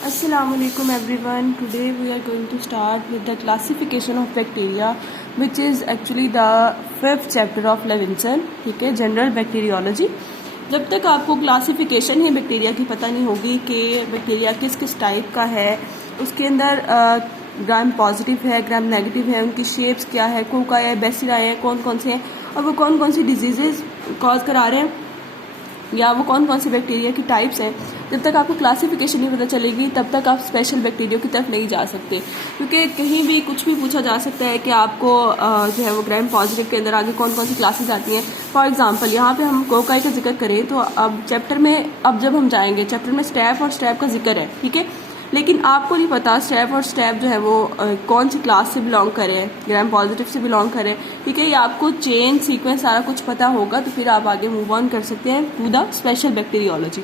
Assalamualaikum everyone. Today we are going to start with the classification of bacteria, which is actually the fifth chapter of Levinson. ठीक है, general bacteriology. जब तक आपको classification ही bacteria की पता नहीं होगी कि बैक्टीरिया किस किस टाइप का है, उसके अंदर ग्राम पॉजिटिव है, ग्राम नेगेटिव है, उनकी शेप्स क्या है, कोका है, बेसिलाई है, कौन कौन से हैं और वो कौन कौन सी डिजीजेज कॉज करा रहे हैं या वो कौन कौन से बैक्टीरिया की टाइप्स हैं, जब तक आपको क्लासिफिकेशन नहीं पता चलेगी तब तक आप स्पेशल बैक्टीरिया की तरफ नहीं जा सकते. क्योंकि कहीं भी कुछ भी पूछा जा सकता है कि आपको जो है वो ग्राम पॉजिटिव के अंदर आगे कौन कौन सी क्लासेस आती हैं. फॉर एग्जांपल यहाँ पे हम कोकाई का जिक्र करें तो अब चैप्टर में जब हम जाएंगे चैप्टर में स्टेप और स्टेप का जिक्र है, ठीक है, लेकिन आपको नहीं पता स्टेप और स्टेप जो है वो कौन सी क्लास से बिलोंग करें, ग्राम पॉजिटिव से बिलोंग करें, ठीक है. ये आपको चेन सीक्वेंस सारा कुछ पता होगा तो फिर आप आगे मूव ऑन कर सकते हैं टू द स्पेशल बैक्टीरियोलॉजी.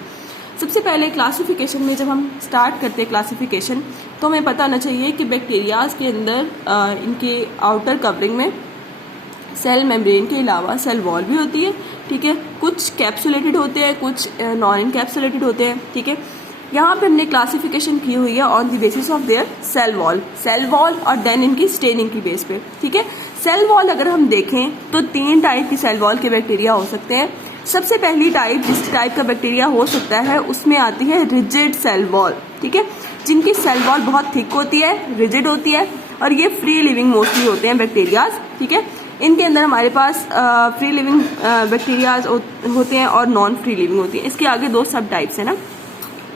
सबसे पहले क्लासिफिकेशन में जब हम स्टार्ट करते हैं क्लासिफिकेशन तो हमें पता होना चाहिए कि बैक्टीरियाज के अंदर इनके आउटर कवरिंग में सेल मेम्ब्रेन के अलावा सेल वॉल भी होती है, ठीक है. कुछ कैप्सुलेटेड होते हैं, कुछ नॉन इनकैप्सुलेटेड होते हैं, ठीक है. यहाँ पे हमने क्लासिफिकेशन की हुई है on the basis of their cell wall और देन इनकी स्टेनिंग की बेस पे, ठीक है. सेल वॉल अगर हम देखें तो 3 टाइप की सेल वॉल के बैक्टीरिया हो सकते हैं. सबसे पहली टाइप जिस टाइप का बैक्टीरिया हो सकता है उसमें आती है रिजिड सेल वॉल, ठीक है, जिनकी सेल वॉल बहुत थिक होती है, रिजिड होती है और ये फ्री लिविंग मोस्टली होते हैं बैक्टीरियाज, ठीक है. इनके अंदर हमारे पास फ्री लिविंग बैक्टीरियाज होते हैं और नॉन फ्री लिविंग होती है. इसके आगे 2 सब टाइप्स है ना.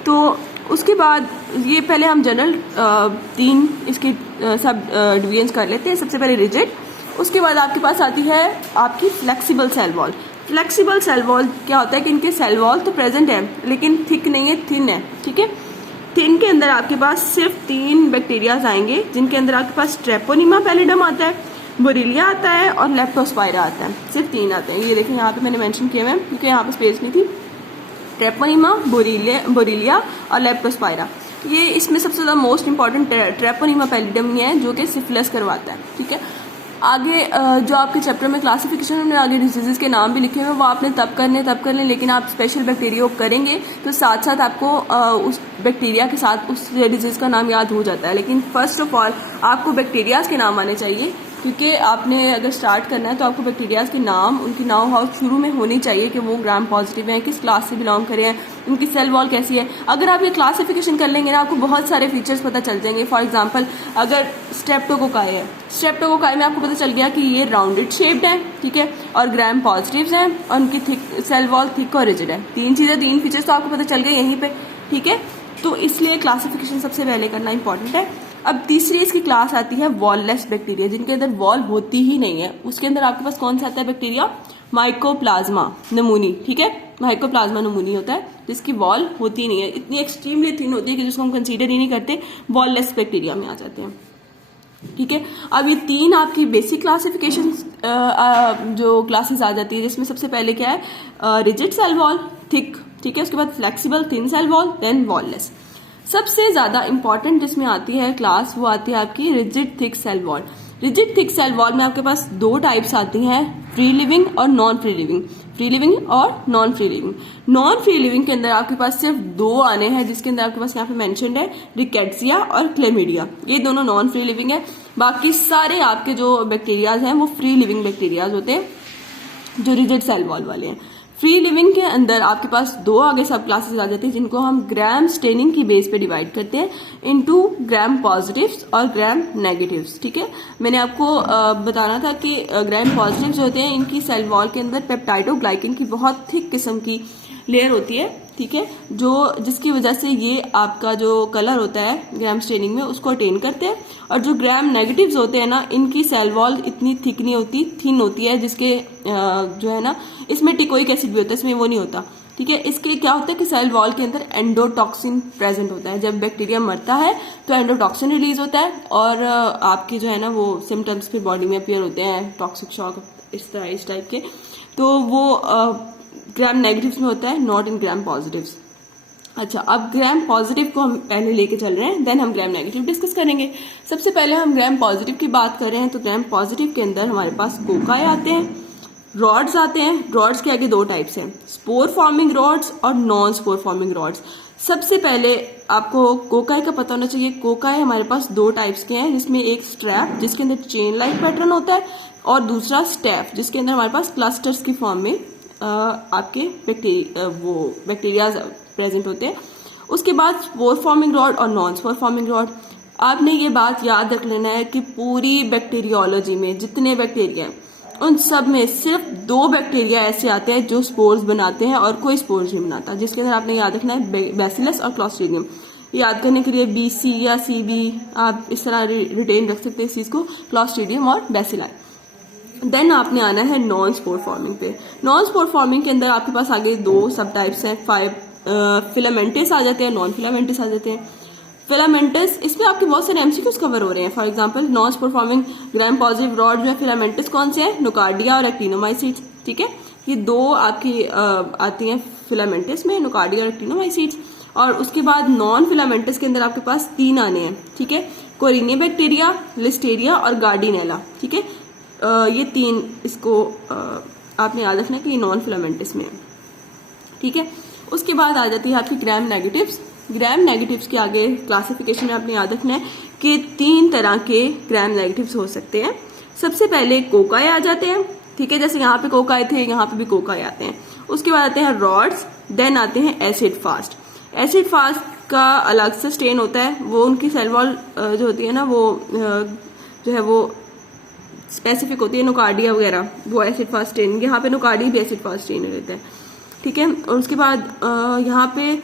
तो उसके बाद ये पहले हम जनरल 3 इसकी सब डिवीजन कर लेते हैं. सबसे पहले रिजिड, उसके बाद आपके पास आती है आपकी flexible cell wall. Flexible cell wall क्या होता है कि इनके सेल वॉल तो प्रेजेंट है लेकिन थिक नहीं है, थिन है, ठीक है. थिन के अंदर आपके पास सिर्फ 3 बैक्टीरियाज आएंगे जिनके अंदर आपके पास ट्रेपोनिमा पैलिडम आता है, बोरिलिया आता है और लेप्टोस्पायरा आता है. सिर्फ 3 आते हैं. ये देखें यहाँ पे मैंने मेंशन किया है क्योंकि यहाँ पे स्पेस नहीं थी. ट्रेपोनिमा, बोरिलिया और लेप्टोस्पायरा. ये इसमें सबसे ज्यादा मोस्ट इंपॉर्टेंट ट्रेपोनिमा पैलिडम ही है जो कि सिफिलिस करवाता है, ठीक है. आगे जो आपके चैप्टर में क्लासिफिकेशन में आगे डिजीजेस के नाम भी लिखे हुए वो आपने तब करने लेकिन आप स्पेशल बैक्टीरिया करेंगे तो साथ साथ आपको उस बैक्टीरिया के साथ उस डिजीज का नाम याद हो जाता है. लेकिन फर्स्ट ऑफ ऑल आपको बैक्टीरियाज के नाम आने चाहिए क्योंकि आपने अगर स्टार्ट करना है तो आपको बैक्टीरियाज के नाम, उनकी नाउ हाउ शुरू में होनी चाहिए कि वो ग्राम पॉजिटिव हैं, किस क्लास से बिलोंग करे हैं, उनकी सेल वॉल कैसी है. अगर आप ये क्लासिफिकेशन कर लेंगे ना आपको बहुत सारे फीचर्स पता चल जाएंगे. फॉर एग्जांपल अगर स्ट्रेप्टोकोकाई है, स्ट्रेप्टोकोकाई में आपको पता चल गया कि ये राउंडेड शेप्ड है, ठीक है, और ग्राम पॉजिटिव्स हैं और उनकी थिक सेल वॉल थिक और रिजिड है. 3 चीजें, 3 फीचर्स तो आपको पता चल गए यहीं पे, ठीक है. तो इसलिए क्लासिफिकेशन सबसे पहले करना इंपॉर्टेंट है. अब तीसरी इसकी क्लास आती है वॉललेस बैक्टीरिया, जिनके अंदर वॉल होती ही नहीं है. उसके अंदर आपके पास कौन सा आता है बैक्टीरिया? माइकोप्लाज्मा नमूनी, ठीक है. माइकोप्लाज्मा नमूनी होता है जिसकी वॉल होती नहीं है, इतनी एक्सट्रीमली थिन होती है कि जिसको हम कंसीडर ही नहीं करते, वॉललेस बैक्टीरिया में आ जाते हैं, ठीक है. अब ये 3 आपकी बेसिक क्लासिफिकेशन जो क्लासेस आ जाती है जिसमें सबसे पहले क्या है? रिजिड सेल वॉल, थिक, ठीक है. उसके बाद flexible thin cell wall, then wallless. सबसे ज्यादा इंपॉर्टेंट जिसमें आती है क्लास वो आती है आपकी rigid thick cell wall. Rigid thick cell wall में आपके पास 2 टाइप्स आती हैं, फ्री लिविंग और non free living. Free living और non free living. Non free living के अंदर आपके पास सिर्फ 2 आने हैं जिसके अंदर आपके पास यहाँ पे मेंशन्ड है रिकेट्सिया और क्लेमिडिया. ये दोनों नॉन फ्री लिविंग है. बाकी सारे आपके जो बैक्टीरियाज हैं वो फ्री लिविंग बैक्टीरियाज होते हैं जो रिजिड सेल वॉल वाले हैं. फ्री लिविंग के अंदर आपके पास 2 आगे सब क्लासेस आ जाती है जिनको हम ग्राम स्टेनिंग की बेस पे डिवाइड करते हैं इनटू ग्राम पॉजिटिव्स और ग्राम नेगेटिव्स, ठीक है. मैंने आपको बताना था कि ग्राम पॉजिटिव्स जो होते हैं इनकी सेल वॉल के अंदर पेप्टाइडोग्लाइकन की बहुत थिक किस्म की लेयर होती है, ठीक है, जो जिसकी वजह से ये आपका जो कलर होता है ग्राम स्टेनिंग में उसको अटेन करते हैं. और जो ग्राम नेगेटिव्स होते हैं ना इनकी सेल वॉल इतनी थिक नहीं होती, थिन होती है, जिसके जो है ना इसमें टिकोइक एसिड भी होता है, इसमें वो नहीं होता, ठीक है. इसके क्या होता है कि सेल वॉल के अंदर एंडोटॉक्सिन प्रेजेंट होता है. जब बैक्टीरिया मरता है तो एंडोटॉक्सिन रिलीज होता है और आपके जो है ना वो सिम्टम्स फिर बॉडी में अपीयर होते हैं, टॉक्सिक शॉक इस टाइप के. तो वो ग्राम नेगेटिव्स में होता है, नॉट इन ग्राम पॉजिटिव्स. अच्छा, अब ग्राम पॉजिटिव को हम पहले लेके चल रहे हैं, देन हम ग्राम नेगेटिव डिस्कस करेंगे. सबसे पहले हम ग्राम पॉजिटिव की बात कर रहे हैं तो ग्राम पॉजिटिव के अंदर हमारे पास कोकाई आते हैं, रॉड्स आते हैं, रॉड्स के आगे दो टाइप्स हैं, स्पोर फॉर्मिंग रॉड्स और नॉन स्पोर फॉर्मिंग रॉड्स। सबसे पहले आपको कोकाई का पता होना चाहिए। कोकाई हमारे पास दो टाइप्स के हैं, जिसमें एक स्ट्रैप जिसके अंदर चेन लाइक पैटर्न होता है और दूसरा स्टेफ जिसके अंदर हमारे पास क्लस्टर्स की फॉर्म में आपके बैक्टीरिया प्रेजेंट होते हैं। उसके बाद स्पोर फॉर्मिंग रॉड और नॉन स्पोर फॉर्मिंग रॉड। आपने ये बात याद रख लेना है कि पूरी बैक्टीरियोलॉजी में जितने बैक्टीरिया हैं उन सब में सिर्फ दो बैक्टीरिया ऐसे आते हैं जो स्पोर्स बनाते हैं और कोई स्पोर्स नहीं बनाता, जिसके अंदर आपने याद रखना है बैसिलस और क्लॉस्ट्रीडियम। याद करने के लिए BC या CB आप इस तरह रिटेन रख सकते हैं इस चीज को, क्लॉस्ट्रीडियम और बैसिलाई। देन आपने आना है नॉन स्पोर फॉर्मिंग पे। नॉन स्पोर फॉर्मिंग के अंदर आपके पास आगे दो सब टाइप्स हैं, फिलामेंटस आ जाते हैं, नॉन फिलामेंटस आ जाते हैं। फिलामेंटस, इसमें आपके बहुत सारे MCQs कवर हो रहे हैं। For example non spore forming gram positive rod जो है, फिलामेंटस कौन से हैं, नोकार्डिया और एक्टिनोमाइसीट्स। ठीक है, ये दो आपकी आती हैं फिलामेंटस में, नोकार्डिया और एक्टिनोमाइसीट्स। और उसके बाद नॉन फिलामेंटस के अंदर आपके पास तीन आने हैं। ठीक है, कोरिनिया लिस्टेरिया और गार्डिनेला। ठीक है, ये तीन इसको आपने याद रखना है कि नॉन फिलामेंटस में है। ठीक है, उसके बाद आ जाती है आपकी ग्राम नेगेटिव्स। ग्राम नेगेटिव्स के आगे क्लासिफिकेशन में आपने याद रखना है कि तीन तरह के ग्राम नेगेटिव्स हो सकते हैं। सबसे पहले कोकाई आ जाते हैं। ठीक है, जैसे यहाँ पे कोकाई थे, यहाँ पे भी कोकाई आते हैं। उसके बाद आते हैं रॉड्स, देन आते हैं एसिड फास्ट। एसिड फास्ट का अलग से स्टेन होता है, वो उनकी सेल वॉल जो होती है ना, वो जो है वो स्पेसिफिक होती है, नोकार्डिया वगैरह, वो एसिड फास्ट स्टेन। यहाँ पे नोकार्डिया भी एसिड फास्ट स्टेन रहता है। ठीक है, और उसके बाद यहाँ पे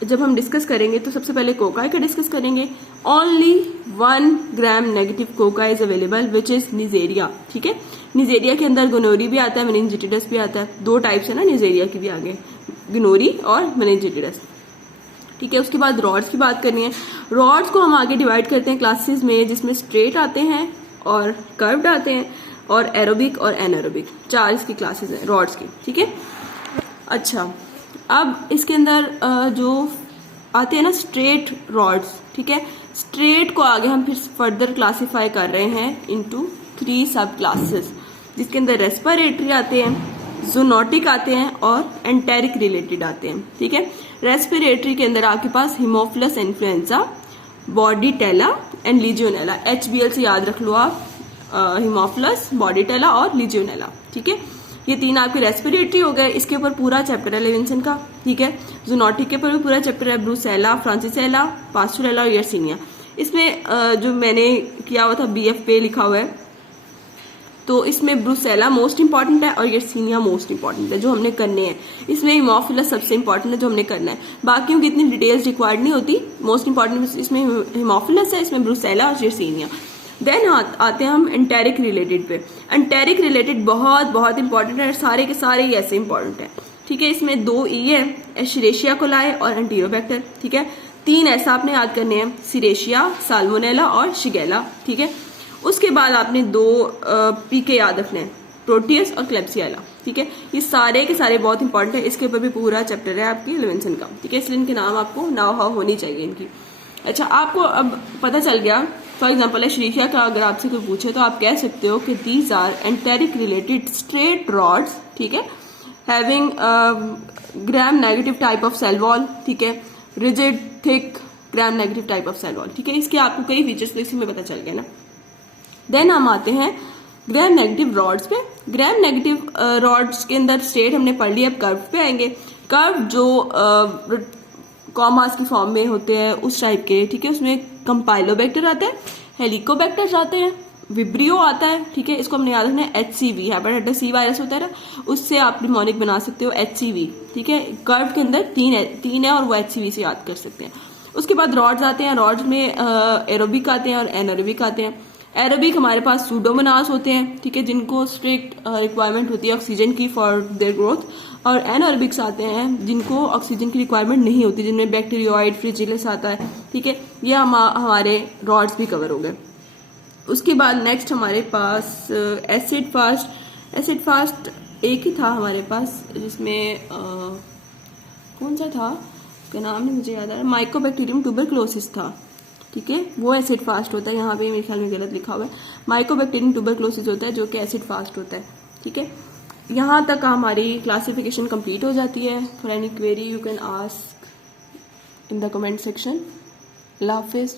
जब हम डिस्कस करेंगे तो सबसे पहले कोकाई का डिस्कस करेंगे। Only 1 gram negative cocci is available which is निजेरिया। ठीक है, निजेरिया के अंदर गनोरी भी आता है, मेनिंजिटिडस भी आता है। दो टाइप्स है ना निजेरिया की भी आगे, गनोरी और मेनिंजिटिडस। ठीक है, उसके बाद रॉड्स की बात करनी है। रॉड्स को हम आगे डिवाइड करते हैं क्लासेस में, जिसमें स्ट्रेट आते हैं और कर्व्ड आते हैं और एरोबिक और एनारोबिक, 4 इसकी क्लासेस हैं रॉड्स की। ठीक है, अच्छा, अब इसके अंदर जो आते हैं ना स्ट्रेट रॉड्स। ठीक है, स्ट्रेट को आगे हम फिर फर्दर क्लासिफाई कर रहे हैं इनटू 3 सब क्लासेस, जिसके अंदर रेस्पिरेटरी आते हैं, जूनोटिक आते हैं और एंटेरिक रिलेटेड आते हैं। ठीक है, रेस्पिरेटरी के अंदर आपके पास Haemophilus influenzae, Bordetella and Legionella. HBL से याद रख लो आप, हिमोफिलस, बॉडीटेला और लीजियोनेला। ठीक है, ये 3 आपके रेस्पिरेटरी हो गए। इसके ऊपर पूरा चैप्टर है लेविंसन का। ठीक है, जूनोटिक के ऊपर भी पूरा चैप्टर है, ब्रूसेला, फ्रांसिसेला, पास्टुरेला और यर्सीनिया। इसमें जो मैंने किया हुआ था BF पे लिखा हुआ है, तो इसमें ब्रूसेला मोस्ट इंपॉर्टेंट है और यर्सीनिया मोस्ट इंपॉर्टेंट है जो हमने करने हैं। इसमें हिमोफिलस सबसे इंपॉर्टेंट है जो हमने करना है, बाकियों की इतनी डिटेल्स रिक्वायर्ड नहीं होती। मोस्ट इंपॉर्टेंट इसमें हिमोफिलस है, इसमें ब्रूसेला और यर्सीनिया। देन आते हैं हम एंटेरिक रिलेटेड पे। एंटेरिक रिलेटेड बहुत बहुत इंपॉर्टेंट है, सारे के सारे ही ऐसे इंपॉर्टेंट है। ठीक है, इसमें 2 E है, एशरेशिया कोलाई और एंटीरोबैक्टर। ठीक है, 3 ऐसा आपने याद करने हैं, सिरेशिया, साल्मोनेला और शिगेला। ठीक है, उसके बाद आपने 2 PK याद रखने हैं, प्रोटियस और क्लेब्सियला। ठीक है, ये सारे के सारे बहुत इंपॉर्टेंट है। इसके ऊपर भी पूरा चैप्टर है आपकी लेविंसन का। ठीक है, इसलिए इनके नाम आपको नाव हाव होनी चाहिए इनकी। अच्छा, आपको अब पता चल गया। फॉर एग्जाम्पल एशरेशिया का अगर आपसे कोई पूछे तो आप कह सकते हो कि these are enteric related straight rods. ठीक है, having gram negative type of cell wall. ठीक है, rigid thick gram negative type of cell wall. ठीक है, इसके आपको कई फीचर्स तो इसी में पता चल गया ना। देन हम आते हैं ग्राम नेगेटिव रॉड्स पे। ग्राम नेगेटिव रॉड्स के अंदर स्टेट हमने पढ़ लिया, अब कर्व पे आएंगे। कर्व जो कॉमास की फॉर्म में होते हैं उस टाइप के। ठीक है, उसमें कंपाइलोबैक्टर आते हैं, हेलिकोबैक्टर आते हैं, विब्रियो आता है। ठीक है, इसको हमने याद रखना है HCV, हेपेटाइटिस C वायरस होता है ना, उससे आप निमोनिक बना सकते हो HCV। ठीक है, कर्व के अंदर 3 है और वो HCV से याद कर सकते हैं। उसके बाद रॉड्स आते हैं। रॉड्स में एरोबिक आते हैं और एनारोबिक आते हैं। एरोबिक हमारे पास सूडोमोनास होते हैं। ठीक है, जिनको स्ट्रिक्ट रिक्वायरमेंट होती है ऑक्सीजन की फॉर देयर ग्रोथ। और एनारोबिक्स आते हैं जिनको ऑक्सीजन की रिक्वायरमेंट नहीं होती, जिनमें बैक्टीरियोइड, फ्रिजिलिस आता है। ठीक है, ये हमारे रॉड्स भी कवर हो गए। उसके बाद नेक्स्ट हमारे पास एसिड फास्ट। एसिड फास्ट एक ही था हमारे पास, जिसमें कौन सा था उसका नाम नहीं मुझे याद आ रहा, माइकोबैक्टीरियम ट्यूबरक्लोसिस था। ठीक है, वो एसिड फास्ट होता है। यहाँ पे मेरे ख्याल में गलत लिखा हुआ है, माइकोबैक्टीरियम ट्यूबरक्लोसिस होता है जो कि एसिड फास्ट होता है। ठीक है, यहाँ तक हमारी क्लासिफिकेशन कंप्लीट हो जाती है. For any query you can ask in the comment section. अल्लाह हाफिज़.